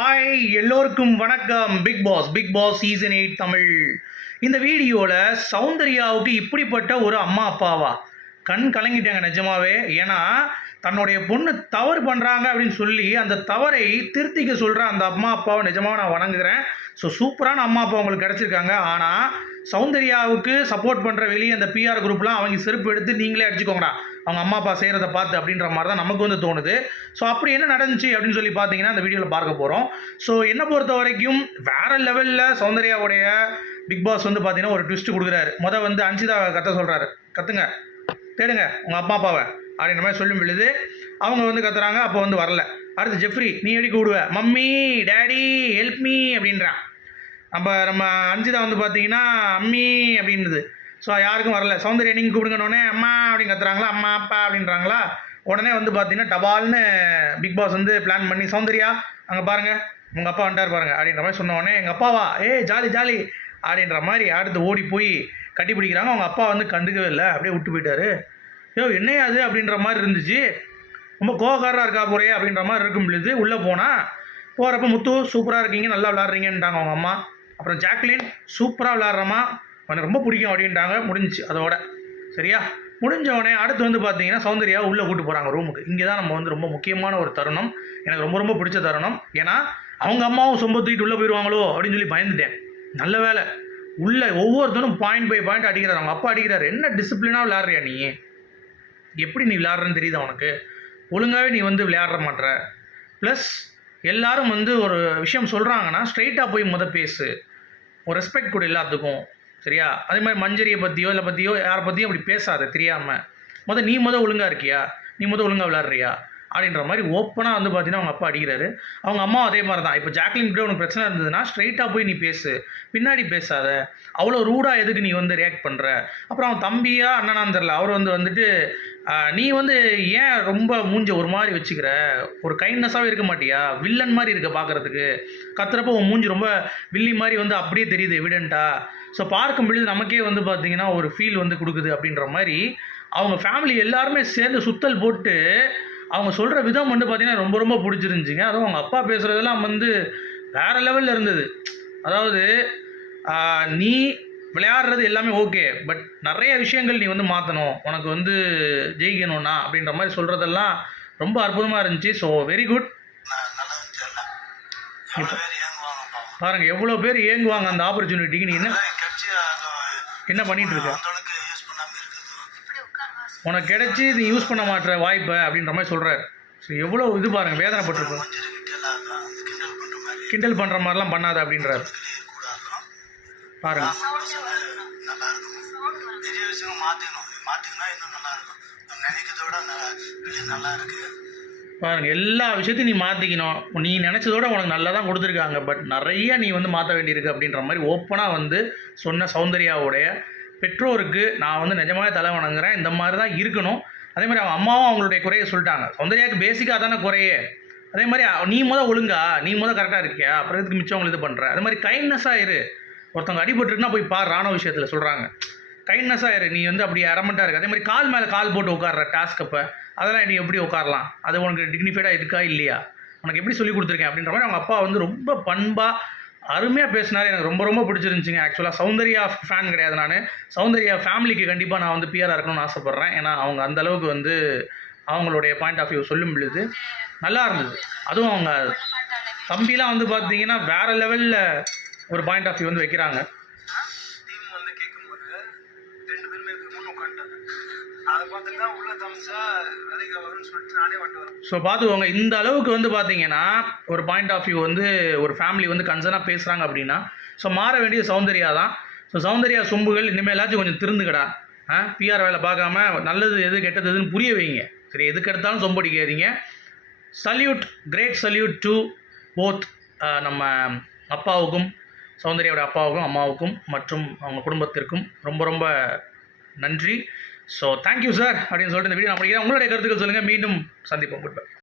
Hi எல்லோருக்கும் வணக்கம். Bigg Boss season 8 Tamil. இந்த வீடியோவில் சௌந்தர்யாவுக்கு இப்படிப்பட்ட ஒரு அம்மா அப்பாவா கண் கலங்கிட்டாங்க நிஜமாவே. ஏன்னா தன்னுடைய பொண்ணு தவறு பண்ணுறாங்க அப்படின்னு சொல்லி அந்த தவறை திருத்திக்க சொல்கிற அந்த அம்மா அப்பாவை நிஜமாக நான் வணங்குகிறேன். ஸோ சூப்பரான அம்மா அப்பா அவங்களுக்கு கிடச்சிருக்காங்க. ஆனால் சௌந்தர்யாவுக்கு சப்போர்ட் பண்ணுற வெளியே அந்த பிஆர் குரூப்லாம் அவங்க செருப்பு எடுத்து நீங்களே அடிச்சுக்கோங்கடா அவங்க அம்மா அப்பா செய்கிறத பார்த்து அப்படின்ற மாதிரி தான் நமக்கு வந்து தோணுது. ஸோ அப்படி என்ன நடந்துச்சு அப்படின்னு சொல்லி பார்த்தீங்கன்னா அந்த வீடியோவில் பார்க்க போகிறோம். ஸோ என்னை பொறுத்த வரைக்கும் வேறு லெவலில் சௌந்தர்யாவுடைய பிக் பாஸ் வந்து பார்த்தீங்கன்னா ஒரு ட்விஸ்ட் கொடுக்குறாரு. வந்து அன்சிதா கத்த சொல்கிறாரு, கத்துங்க தேடுங்க உங்கள் அப்பா அப்பாவை அப்படின்ற மாதிரி சொல்லும் பொழுது அவங்க வந்து கத்துறாங்க. அப்போ வந்து வரல. அடுத்து ஜெஃப்ரி நீ எப்படி கூடுவ, மம்மி டேடி ஹெல்ப் மீ அப்படின்றான். நம்ம அன்சிதா வந்து பார்த்தீங்கன்னா அம்மி அப்படின்றது. ஸோ யாருக்கும் வரல. சௌந்தர்யா நீங்கள் கூப்பிடுங்கன்னொடனே அம்மா அப்படின்னு கத்துறாங்களா, அம்மா அப்பா அப்படின்றாங்களா. உடனே வந்து பார்த்தீங்கன்னா டபால்னு பிக் பாஸ் வந்து பிளான் பண்ணி சௌந்தர்யா அங்கே பாருங்கள் உங்கள் அப்பா வந்துட்டார் பாருங்கள் அப்படின்ற மாதிரி சொன்ன உடனே எங்கள் அப்பாவா ஜாலி ஜாலி அப்படின்ற மாதிரி அடுத்து ஓடி போய் கட்டி பிடிக்கிறாங்க. அவங்க அப்பா வந்து கண்டுக்கவே இல்லை, அப்படியே விட்டு போயிட்டாரு. என்னையா அது அப்படின்ற மாதிரி இருந்துச்சு. ரொம்ப கோவக்காரராக இருக்கா போறே அப்படின்ற மாதிரி இருக்கும் பொழுது உள்ளே போனால் போகிறப்ப முத்து சூப்பராக இருக்கீங்க நல்லா விளாட்றீங்கன்ட்டாங்க அவங்க அம்மா. அப்புறம் ஜாக்லின் சூப்பராக விளாட்றம்மா எனக்கு ரொம்ப பிடிக்கும் அப்படின்ட்டாங்க. முடிஞ்சிச்சு அதோட. சரியா முடிஞ்சவொடனே அடுத்து வந்து பார்த்தீங்கன்னா சௌந்தர்யா உள்ளே கூட்டு போகிறாங்க ரூமுக்கு. இங்கே தான் நம்ம வந்து ரொம்ப முக்கியமான ஒரு தருணம், எனக்கு ரொம்ப ரொம்ப பிடிச்ச தருணம். ஏன்னா அவங்க அம்மாவும் சொம்ப தூக்கிட்டு உள்ளே போயிடுவாங்களோ அப்படின்னு சொல்லி பயந்துட்டேன். நல்ல வேலை உள்ளே ஒவ்வொருத்தரும் பாயிண்ட் பை பாயிண்ட் அடிக்கிறார். அவங்க அப்பா அடிக்கிறார். என்ன டிசிப்ளினாக விளையாடுறியா நீ, எப்படி நீ விளையாடுறன்னு தெரியுது அவனுக்கு, ஒழுங்காகவே நீ வந்து விளையாடுற மாட்ற. ப்ளஸ் எல்லாரும் வந்து ஒரு விஷயம் சொல்கிறாங்கன்னா ஸ்ட்ரெயிட்டாக போய் பேசு, ஒரு ரெஸ்பெக்ட் கொடு எல்லாத்துக்கும். சரியா அதே மாதிரி மஞ்சரியை பற்றியோ இல்லை பற்றியோ யாரை பற்றியும் அப்படி பேசாத தெரியாமல். நீ ஒழுங்காக இருக்கியா, நீ ஒழுங்காக விளையாடுறியா அப்படின்ற மாதிரி ஓப்பனாக வந்து பார்த்தீங்கன்னா அவங்க அப்பா அடிக்கிறாரு. அவங்க அம்மா அதே மாதிரி தான். இப்போ ஜாக்லின் கிட்ட உனக்கு பிரச்சனை இருந்ததுன்னா ஸ்ட்ரைட்டாக போய் நீ பேசு, பின்னாடி பேசாத. அவ்வளோ ரூடாக எதுக்கு நீ வந்து ரியாக்ட் பண்ணுற. அப்புறம் அவன் தம்பியா அண்ணனான்னு தெரில, அவர் வந்துட்டு நீ வந்து ஏன் ரொம்ப மூஞ்ச ஒரு மாதிரி வச்சுக்கிற, ஒரு கைண்ட்னஸாகவே இருக்க மாட்டியா, வில்லன் மாதிரி இருக்க பார்க்குறதுக்கு, கத்துறப்போ உன் மூஞ்சி ரொம்ப வில்லி மாதிரி வந்து அப்படியே தெரியுது எவிடெண்ட்டாக. ஸோ பார்க்கும் பொழுது நமக்கே வந்து பார்த்திங்கன்னா ஒரு ஃபீல் வந்து கொடுக்குது அப்படின்ற மாதிரி அவங்க ஃபேமிலி எல்லாருமே சேர்ந்து சுத்தல் போட்டு அவங்க சொல்கிற விதம் வந்து பார்த்திங்கன்னா ரொம்ப ரொம்ப பிடிச்சிருந்துச்சிங்க. அதுவும் அவங்க அப்பா பேசுகிறதெல்லாம் வந்து வேறு லெவலில் இருந்தது. அதாவது நீ விளையாடுறது எல்லாமே ஓகே, பட் நிறைய விஷயங்கள் நீ வந்து மாற்றணும், உனக்கு வந்து ஜெயிக்கணும்னா அப்படின்ற மாதிரி சொல்கிறதெல்லாம் ரொம்ப அற்புதமாக இருந்துச்சு. So very good. பாருங்கள் எவ்வளோ பேர் ஏங்குவாங்க அந்த ஆப்பர்ச்சுனிட்டிக்கு. நீ என்ன பண்ணிகிட்டு இருக்க, உனக்கு கிடைச்சி நீ யூஸ் பண்ண மாட்டேற வாய்ப்பை அப்படின்ற மாதிரி சொல்கிறார். ஸோ எவ்வளோ இது பாருங்கள் வேதனைப்பட்டிருக்கோம். கிண்டல் பண்ணுற மாதிரிலாம் பண்ணாத அப்படின்றார். பாருங்கள் பாருங்கள் எல்லா விஷயத்தையும் நீ மாற்றிக்கணும். நீ நினச்சதோட உனக்கு நல்லா தான் கொடுத்துருக்காங்க, பட் நிறைய நீ வந்து மாற்ற வேண்டியிருக்கு அப்படின்ற மாதிரி ஓப்பனாக வந்து சொன்ன சௌந்தர்யாவுடைய பெற்றோருக்கு நான் வந்து நிஜமாவே தலை வணங்குறேன். இந்த மாதிரி தான் இருக்கணும். அதே மாதிரி அவங்க அம்மாவும் அவங்களுடைய குறையை சொல்லிட்டாங்க. சௌந்தர்யாவுக்கு பேசிக்காக தானே குறையே. அதே மாதிரி நீ ஒழுங்கா, நீ கரெக்டாக இருக்கியா, அப்புறம் இதுக்கு மிச்சம் அவங்களுக்கு இது பண்ணுற. அதே மாதிரி கைண்ட்னஸாக இரு. ஒருத்தவங்க அடிபட்டுருக்குன்னா போய் பார், ராணுவ விஷயத்தில் சொல்கிறாங்க. கைண்ட்னஸாக இரு. நீ வந்து அப்படி அரமெண்ட்டாக இருக்குது. அதே மாதிரி கால் மேலே கால் போட்டு உட்கார்ற டாஸ்க் அப்போ அதெல்லாம் நீ எப்படி உட்காரலாம், அது உனக்கு டிக்னிஃபைடாக இருக்கா இல்லையா, உனக்கு எப்படி சொல்லி கொடுத்துருக்கேன் அப்படின்ற மாதிரி அவங்க அப்பா வந்து ரொம்ப பண்பாக அருமையாக பேசினார். எனக்கு ரொம்ப ரொம்ப பிடிச்சிருந்துச்சிங்க. ஆக்சுவலாக சௌந்தர்யா ஃபேன் கிடையாது நான். சௌந்தர்யா ஃபேமிலிக்கு கண்டிப்பாக நான் வந்து பிஆராக இருக்கணும்னு ஆசைப்பட்றேன். ஏன்னா அவங்க அந்தளவுக்கு வந்து அவங்களுடைய பாயிண்ட் ஆஃப் வியூ சொல்லும் பொழுது நல்லா இருந்தது. அதுவும் அவங்க தம்பிலாம் வந்து பார்த்தீங்கன்னா வேறு லெவலில் ஒரு பாயிண்ட் ஆஃப் வியூ வந்து வைக்கிறாங்க. ஸோ பார்த்துக்கோங்க இந்த அளவுக்கு வந்து பார்த்தீங்கன்னா ஒரு பாயிண்ட் ஆஃப் வியூ வந்து ஒரு ஃபேமிலி வந்து கன்சர்னாக பேசுகிறாங்க அப்படின்னா ஸோ மாற வேண்டிய சௌந்தர்யா தான். ஸோ சௌந்தர்யா சொம்புகள் இனிமேலாச்சும் கொஞ்சம் திருந்துக்கடா. பிஆர் வேலை பார்க்காம நல்லது எது கெட்டது எதுன்னு புரிய வைங்க. சரி எதுக்கு எடுத்தாலும் சொம்படிக்காதீங்க. Salute, great salute to both நம்ம அப்பாவுக்கும் சௌந்தர்யாவோட அப்பாவுக்கும் அம்மாவுக்கும் மற்றும் அவங்க குடும்பத்திற்கும் ரொம்ப ரொம்ப நன்றி. ஸோ தேங்க்யூ சார் அப்படின்னு சொல்லிட்டு இந்த வீடியோ நான் படிக்கிறேன். உங்களுடைய கருத்துக்கள் சொல்லுங்கள். மீண்டும் சந்திப்போம். Good bye.